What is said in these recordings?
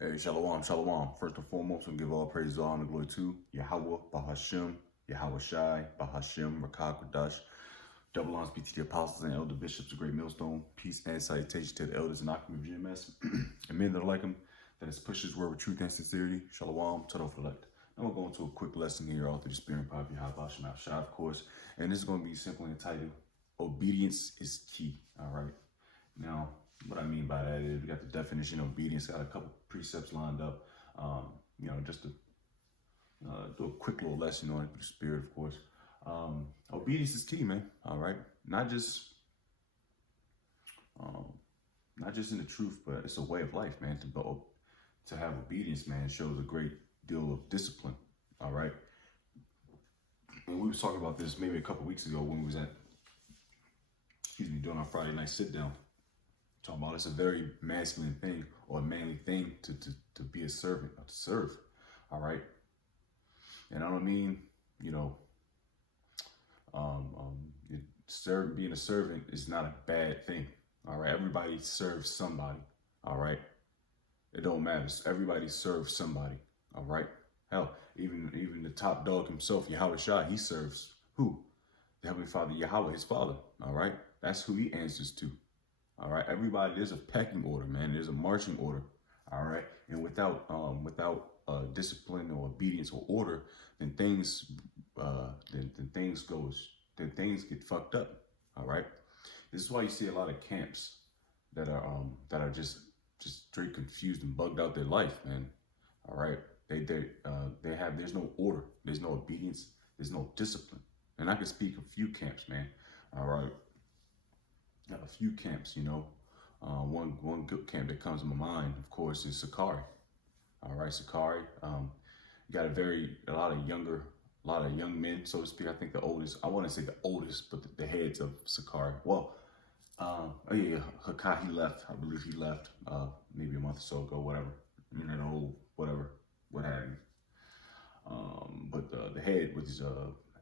Hey, shalom, shalom. First and foremost, we give all praise, all honor, and glory to Yahweh, Bahashem, Yahweh Shai, Bahashem, Rakah Kodash. Double honors be to the apostles and elder bishops, the great millstone. Peace and salutation to the elders and Akim of GMS. And men that are like them, that is pushes word with truth and sincerity. Shalom, Tudor elect. Now we're going to a quick lesson here, all through the spirit and power of Yahweh Shai, Shai, of course. And this is going to be simply entitled, Obedience is Key. All right. Now, what I mean by that is we got the definition of obedience, got a couple precepts lined up, just to do a quick little lesson on it through the spirit, of course. Obedience is key, man. All right, um, not just in the truth, but it's a way of life, man. To have obedience, man, shows a great deal of discipline. All right, and we was talking about this maybe a couple weeks ago when we was doing our Friday night sit down. Talking about it's a very masculine thing or a manly thing to be a servant or to serve. All right. And I don't mean, you know, being a servant is not a bad thing. All right. Everybody serves somebody. All right. It don't matter. Everybody serves somebody. All right. Hell, even the top dog himself, Yahweh Shai, he serves who? The Heavenly Father, Yahweh, his Father. All right. That's who he answers to. All right, everybody, there's a pecking order, man. There's a marching order. All right, and without discipline or obedience or order, then things get fucked up. All right, this is why you see a lot of camps that are just straight confused and bugged out their life, man. All right, there's no order, there's no obedience, there's no discipline, and I can speak a few camps, man. All right. A few camps, one good camp that comes to my mind, of course, is Sakari. All right, Sakari. You got a lot of young men, so to speak. I think the oldest, I want to say the oldest, but the heads of Sakari. Well, Hakai, he left. I believe he left maybe a month or so ago, whatever. Whatever, what have you. But the head, which is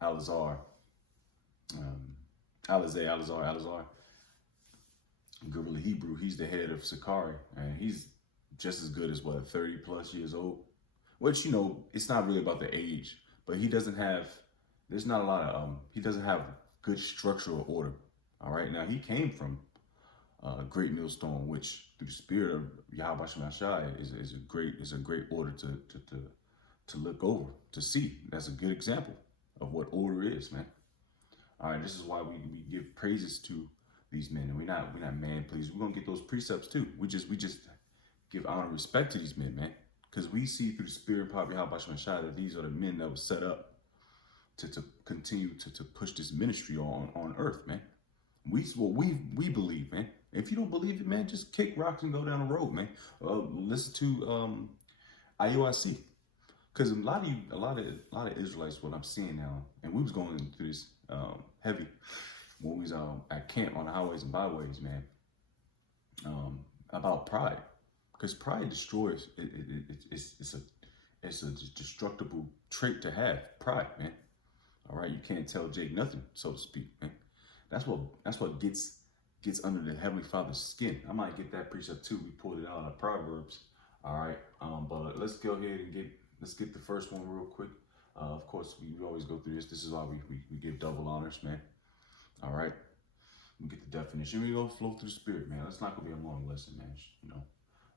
Alazar, Alazar. Gorilla Hebrew, he's the head of Sakari, and he's just as good as 30 plus years old. Which, it's not really about the age, but he doesn't have good structural order. All right, now he came from Great Millstone, which through the spirit of Yahweh Shai is a great order to look over, to see. That's a good example of what order is, man. All right, this is why we give praises to these men, and we're not man please. We're gonna get those precepts too. We just give honor and respect to these men, man, because we see through the spirit of Papa Yahweh Shai that these are the men that were set up to continue to push this ministry on earth, man. We believe, man. If you don't believe it, man, just kick rocks and go down the road, man. Listen to IUIC, because a lot of Israelites, what I'm seeing now, and we was going through this heavy when we was at camp on the highways and byways, man, about pride, because pride destroys. It's a destructible trait to have. Pride, man. All right, you can't tell Jake nothing, so to speak, man. That's what gets under the Heavenly Father's skin. I might get that precept too. We pulled it out of Proverbs. All right, but let's go ahead and get the first one real quick. Of course, we always go through this. This is why we give double honors, man. All right, we get the definition. We go flow through the spirit, man. It's not gonna be a long lesson, man.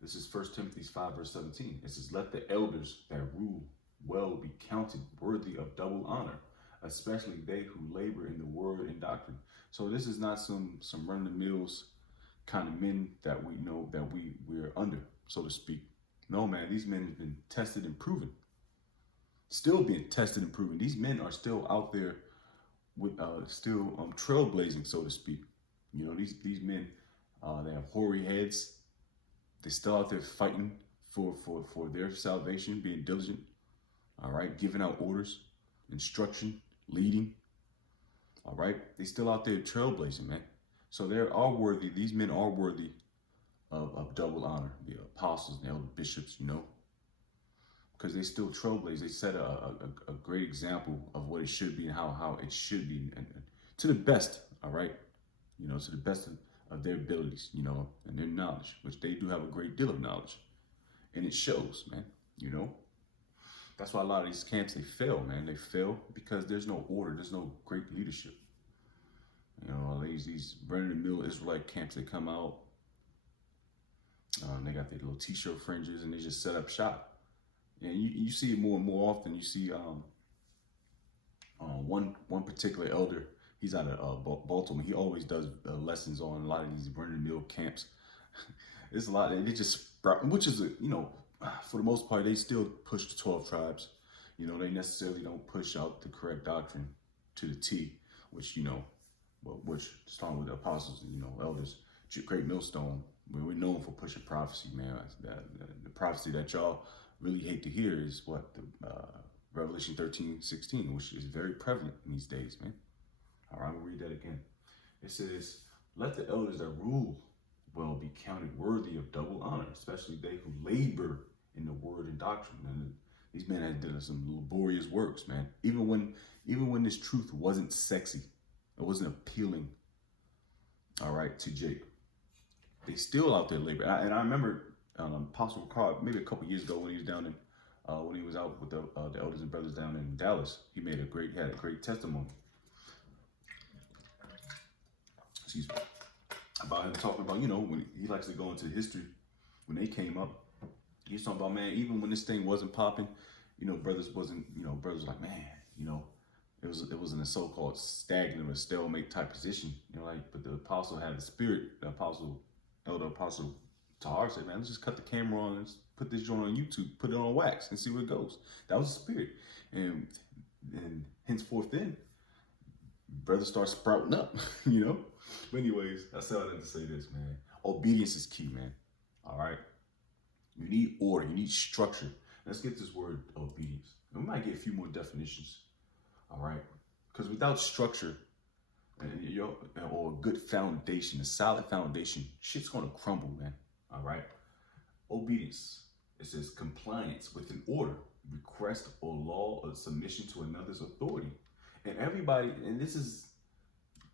This is 1 Timothy 5 verse 17. It says, "Let the elders that rule well be counted worthy of double honor, especially they who labor in the word and doctrine." So this is not some run the mills kind of men that we know that we're under, so to speak. No, man, these men have been tested and proven. Still being tested and proven. These men are still out there with trailblazing, so to speak. These men, they have hoary heads. They still out there fighting for their salvation, being diligent. All right, giving out orders, instruction, leading. All right, they still out there trailblazing, man. So they are worthy. These men are worthy of double honor. The apostles and the elder bishops, because they still trailblaze. They set a great example of what it should be and how it should be, and to the best. All right, to the best of their abilities, and their knowledge, which they do have a great deal of knowledge. And it shows, man, you know? That's why a lot of these camps, they fail, man. They fail because there's no order. There's no great leadership. You know, these run-of-the-mill Israelite camps, they come out, they got their little t-shirt fringes, and they just set up shop. And you see it more and more often. You see one particular elder, he's out of Baltimore. He always does lessons on a lot of these run-of-the-mill camps. It's a lot. They just sprout, which is, you know, for the most part, they still push the 12 tribes. You know, they necessarily don't push out the correct doctrine to the T, which, you know, which starting with the apostles, you know, elders, Great Millstone, we're known for pushing prophecy, man. The prophecy that y'all really hate to hear is what? The Revelation 13:16, which is very prevalent in these days, man. All right, I'm gonna read that again. It says, let the elders that rule well be counted worthy of double honor, especially they who labor in the word and doctrine. And these men had done some laborious works, man. Even when this truth wasn't sexy, it wasn't appealing, all right, to Jake. They still out there labor. And I remember Apostle Carl, maybe a couple years ago when he was down in, when he was out with the elders and brothers down in Dallas, he had a great testimony. Excuse me. About him talking about, you know, when he likes to go into history, when they came up, he's talking about, man, even when this thing wasn't popping, you know, brothers like, man, you know, it was in a so-called stagnant or stalemate type position, you know, like, but the apostle had the spirit. The elder apostle Tahar said, man, let's just cut the camera on, let's put this joint on YouTube, put it on wax and see where it goes. That was the spirit. And henceforth then, brothers start sprouting up, you know? But anyways, that's how I had to say this, man. Obedience is key, man. All right? You need order. You need structure. Let's get this word obedience. We might get a few more definitions. All right? Because without structure or a good foundation, a solid foundation, shit's going to crumble, man. All right? Obedience. It says compliance with an order, request or law or submission to another's authority. And everybody, and this is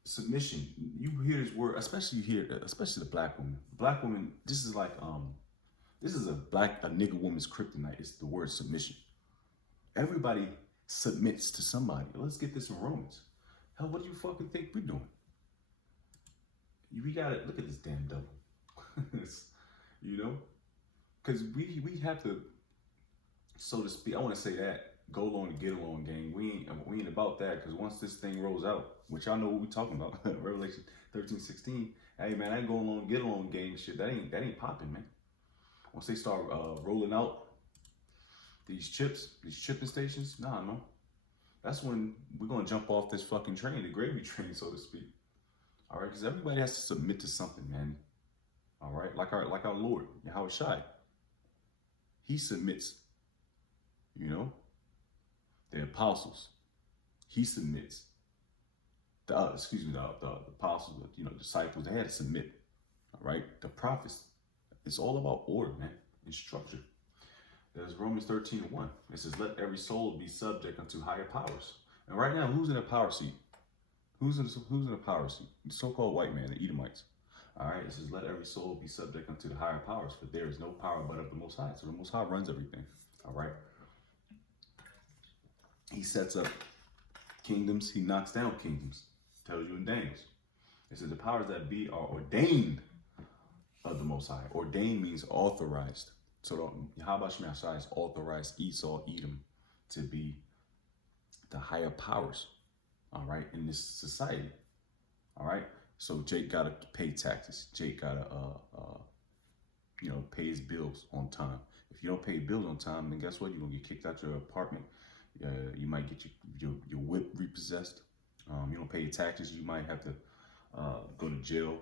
submission. You hear this word, especially the black woman. Black woman, this is like this is a nigger woman's kryptonite. It's the word submission. Everybody submits to somebody. Let's get this in Romans. Hell, what do you fucking think we're doing? We gotta look at this damn devil. You know? Because we have to, so to speak, I want to say that, go along to get along game. We ain't about that, because once this thing rolls out, which y'all know what we talking about, Revelation 13:16. Hey man, that go along get along game shit, that ain't popping, man. Once they start rolling out these shipping stations, nah, no. That's when we're gonna jump off this fucking train, the gravy train, so to speak. All right, because everybody has to submit to something, man. All right, like our Lord, Yahweh Shai. He submits, you know. The apostles, he submits. The apostles, you know, disciples, they had to submit. All right, the prophets. It's all about order, man, and structure. There's Romans 13:1. It says, "Let every soul be subject unto higher powers." And right now, who's in a power seat? Who's in a power seat? The so-called white man, the Edomites. All right, it says, "Let every soul be subject unto the higher powers, for there is no power but of the Most High." So the Most High runs everything. All right. He sets up kingdoms. He knocks down kingdoms. Tells you in Daniel. It says the powers that be are ordained of the Most High. Ordained means authorized. So Yahweh Shai has authorized Esau, Edom, to be the higher powers, all right, in this society, all right? So Jake got to pay taxes. Jake got to, you know, pay his bills on time. If you don't pay bills on time, then guess what? You're going to get kicked out your apartment. You might get your whip repossessed. You don't pay your taxes. You might have to go to jail.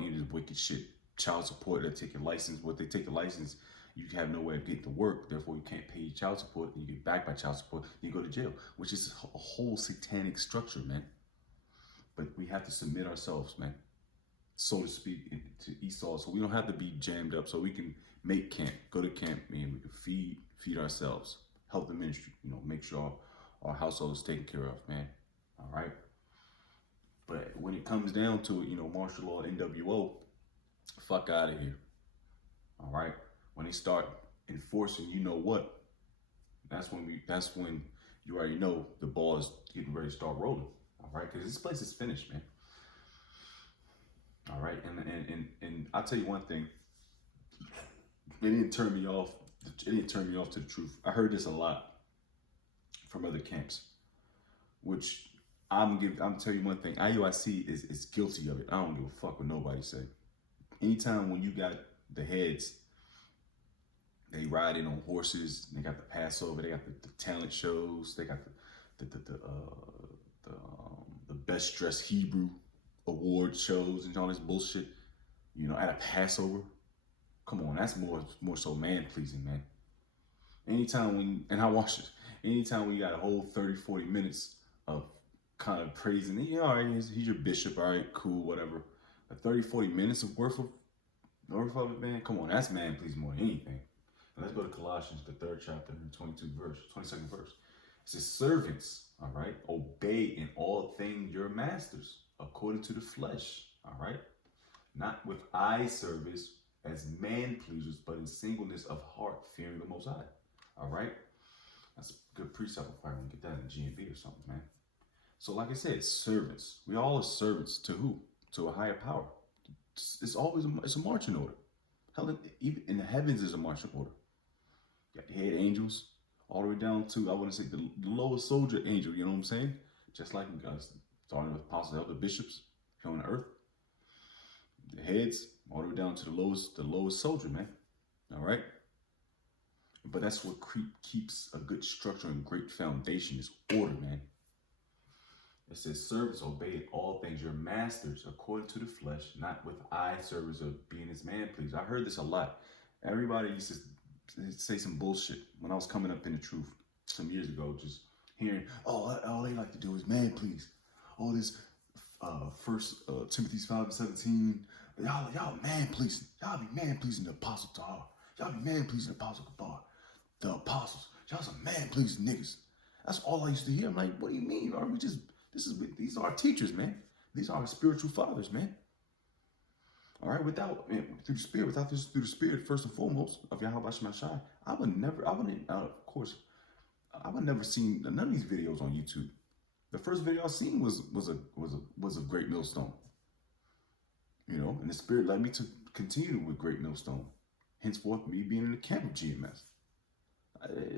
You do wicked shit. Child support, they take your license. What they take the license, you have no way of getting to work. Therefore, you can't pay your child support. And you get backed by child support. You go to jail, which is a whole satanic structure, man. But we have to submit ourselves, man, so to speak, to Esau. So we don't have to be jammed up. So we can make camp, go to camp, man. We can feed ourselves, help the ministry, you know, make sure our household is taken care of, man. All right. But when it comes down to it, you know, martial law, NWO, fuck out of here. All right. When they start enforcing, you know what? That's when you already know the ball is getting ready to start rolling. All right, because this place is finished, man. All right, and I'll tell you one thing. It didn't turn me off. It didn't turn me off to the truth. I heard this a lot from other camps, which I'm tell you one thing. IUIC is guilty of it. I don't give a fuck what nobody say. Anytime when you got the heads, they ride in on horses. They got the Passover. They got the talent shows. They got the best dressed Hebrew award shows and all this bullshit. You know, at a Passover. Come on, that's more so man pleasing, man. Anytime when, and I watch it, anytime when you got a whole 30, 40 minutes of kind of praising, yeah, all right, he's your bishop, all right, cool, whatever. A 30, 40 minutes of worth of it, man, come on, that's man pleasing more than anything. Now let's go to Colossians, the 3rd chapter, 22nd verse. It says, servants, all right, obey in all things your masters, according to the flesh, all right? Not with eye service as man pleasers, but in singleness of heart, fearing the Most High. All right? That's a good precept. If I can get that in GMB or something, man. So like I said, servants. We all are servants to who? To a higher power. It's always it's a marching order. Hell, even in the heavens is a marching order. You got the head angels, all the way down to, I want to say, the lowest soldier angel, you know what I'm saying? Just like starting with apostles, elder bishops here on the earth. The heads, all the way down to the lowest soldier, man. All right? But that's what keeps a good structure and great foundation is order, man. It says, servants, obey in all things your masters according to the flesh, not with eye service of being his man, please. I heard this a lot. Everybody used to say some bullshit when I was coming up in the truth some years ago, just hearing, oh, all they like to do is man, please. All this First Timothy 5:17. Y'all man pleasing. Y'all be man pleasing the apostle Tahar. Y'all be man pleasing the apostle Kabar. The apostles. Y'all some man pleasing niggas. That's all I used to hear. I'm like, what do you mean? Are we just these are our teachers, man. These are our spiritual fathers, man. All right, through the spirit, first and foremost of Yahweh Shemashai, I would never seen none of these videos on YouTube. The first video I seen was a Great Millstone. You know, and the Spirit led me to continue with Great Millstone. Henceforth, me being in the camp of GMS.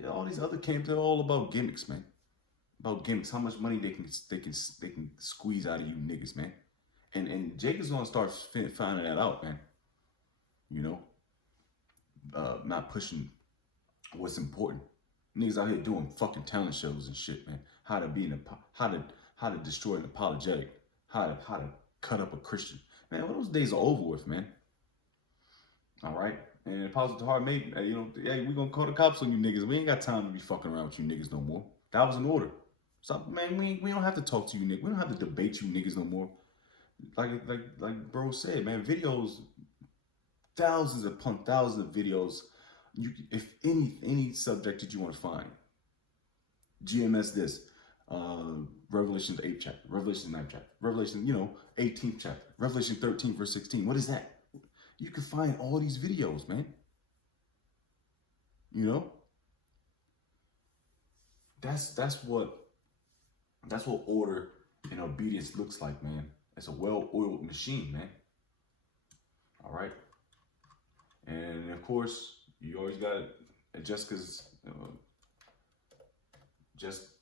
All these other camps are all about gimmicks, man. About gimmicks, how much money they can squeeze out of you niggas, man. And Jake is gonna start finding that out, man. You know, not pushing what's important. Niggas out here doing fucking talent shows and shit, man. How to destroy an apologetic, how to cut up a Christian, man. Well, those days are over with, man. All right, and Apostle Tahar made, you know, hey, we gonna call the cops on you niggas. We ain't got time to be fucking around with you niggas no more. That was an order. So, man, we don't have to talk to you niggas. We don't have to debate you niggas no more. Like bro said, man, videos, thousands upon thousands of videos. If any subject that you want to find, GMS this, Revelation 8th chapter, Revelation 9th chapter, Revelation, 18th chapter, Revelation 13 verse 16. What is that? You can find all these videos, man. You know, that's what order and obedience looks like, man. It's a well-oiled machine, man. All right, and of course, you always got to, just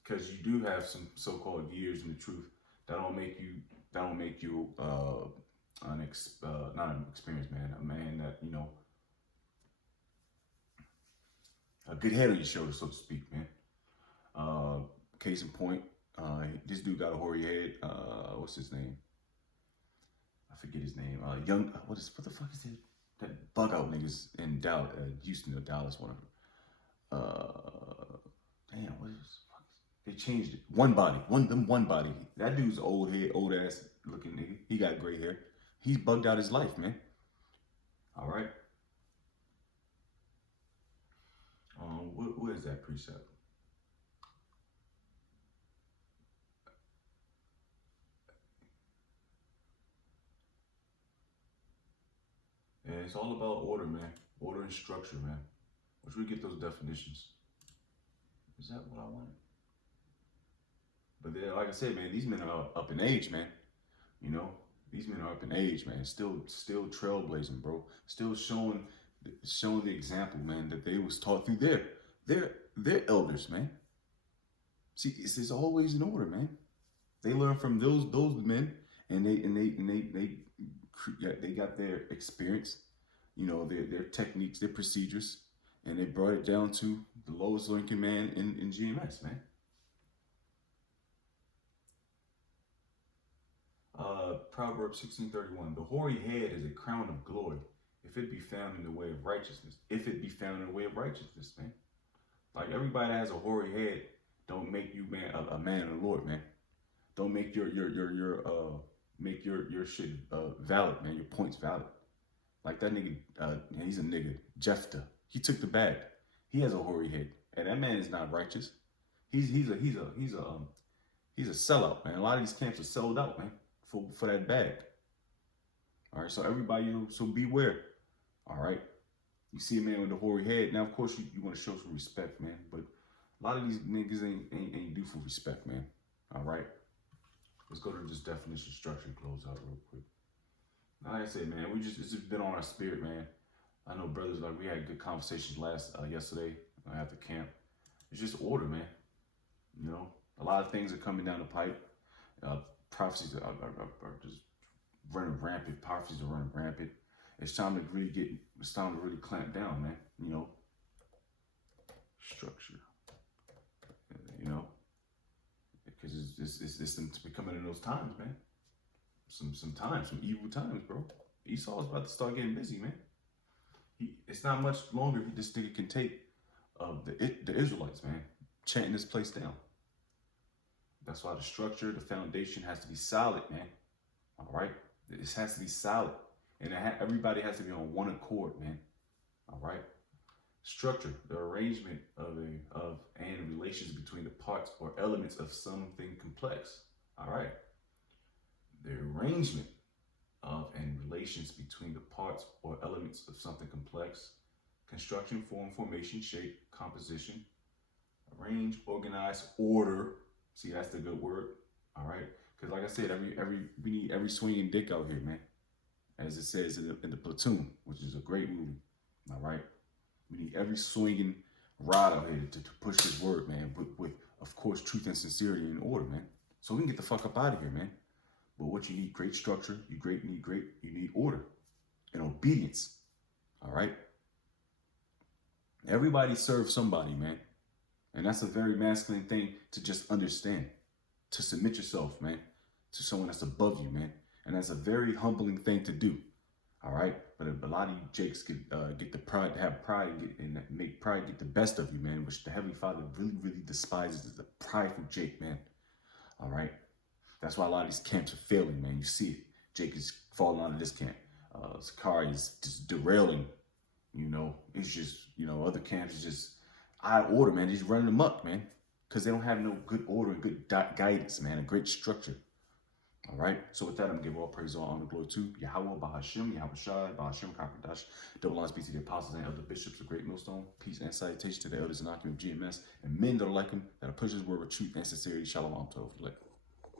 because you do have some so-called years in the truth, that don't make you not an experienced man, a man that, a good head on your shoulder, so to speak, man. Case in point, this dude got a hoary head. What's his name? I forget his name. What the fuck is it? That bug out niggas in Dallas, Houston or Dallas, whatever. Damn, what is? They changed it. One body. That dude's old ass looking nigga. He got gray hair. He's bugged out his life, man. All right. What is that precept? And it's all about order, man. Order and structure, man. Which we get those definitions. Is that what I wanted? But then, like I said, man, these men are up in age, man. You know, these men are up in age, man. Still trailblazing, bro. Still showing the example, man, that they was taught through their elders, man. See, it's always in order, man. They learn from those men, and they got their experience, you know, their techniques, their procedures, and they brought it down to the lowest ranking man in GMS, man. Proverbs 16:31. The hoary head is a crown of glory, if it be found in the way of righteousness. If it be found in the way of righteousness, man. Like, everybody that has a hoary head don't make you, man, a man of the Lord, man. Don't make your shit valid, man. Your points valid. Like that nigga, he's a nigga. Jephthah. He took the bag. He has a hoary head, and that man is not righteous. He's a sellout, man. A lot of these camps are sold out, man, for that bag. All right, so everybody, so beware. All right, you see a man with a hoary head. Now, of course, you want to show some respect, man. But a lot of these niggas ain't due for respect, man. All right, let's go to this definition, structure, and close out real quick. Like I said, man, it's just been on our spirit, man. I know brothers, like, we had good conversations yesterday after camp. It's just order, man. You know, a lot of things are coming down the pipe. Prophecies are just running rampant. Prophecies are running rampant. It's time to really clamp down, man. You know, structure. You know, because it's becoming in those times, man. Some evil times, bro. Esau's about to start getting busy, man. It's not much longer this nigga can take the Israelites, man, chanting this place down. That's why the structure, the foundation has to be solid, man. All right? This has to be solid. And everybody has to be on one accord, man. All right? Structure, the arrangement and relations between the parts or elements of something complex. All right? The arrangement of and relations between the parts or elements of something complex. Construction, form, formation, shape, composition. Arrange, organize, order. See, that's the good word. All right? Because like I said, we need every swinging dick out here, man. As it says in the Platoon, which is a great movie. All right? We need every swinging rod out here to push this word, man, with, of course, truth and sincerity and order, man. So we can get the fuck up out of here, man. But what you need, great structure, you need order and obedience. All right? Everybody serves somebody, man. And that's a very masculine thing to just understand. To submit yourself, man, to someone that's above you, man. And that's a very humbling thing to do. All right? But a lot of you jakes get the pride, have pride, and make pride get the best of you, man, which the Heavenly Father really, really despises, is the prideful Jake, man. All right? That's why a lot of these camps are failing, man. You see it. Jake is falling out of this camp. Sakari is just derailing. You know, it's just, you know, other camps is just out of order, man. They're just running them up, man. Because they don't have no good order and good guidance, man, and great structure. All right? So with that, I'm going to give all praise, all honor, glory to Yahweh, Bahashim, Yahweh Shai, Bahashim, Kakradash, double honors be to the apostles and other bishops of Great Millstone. Peace and salutation to the elders and occupants of GMS and men that are like him, that are pushing his word with truth and sincerity. Shalom to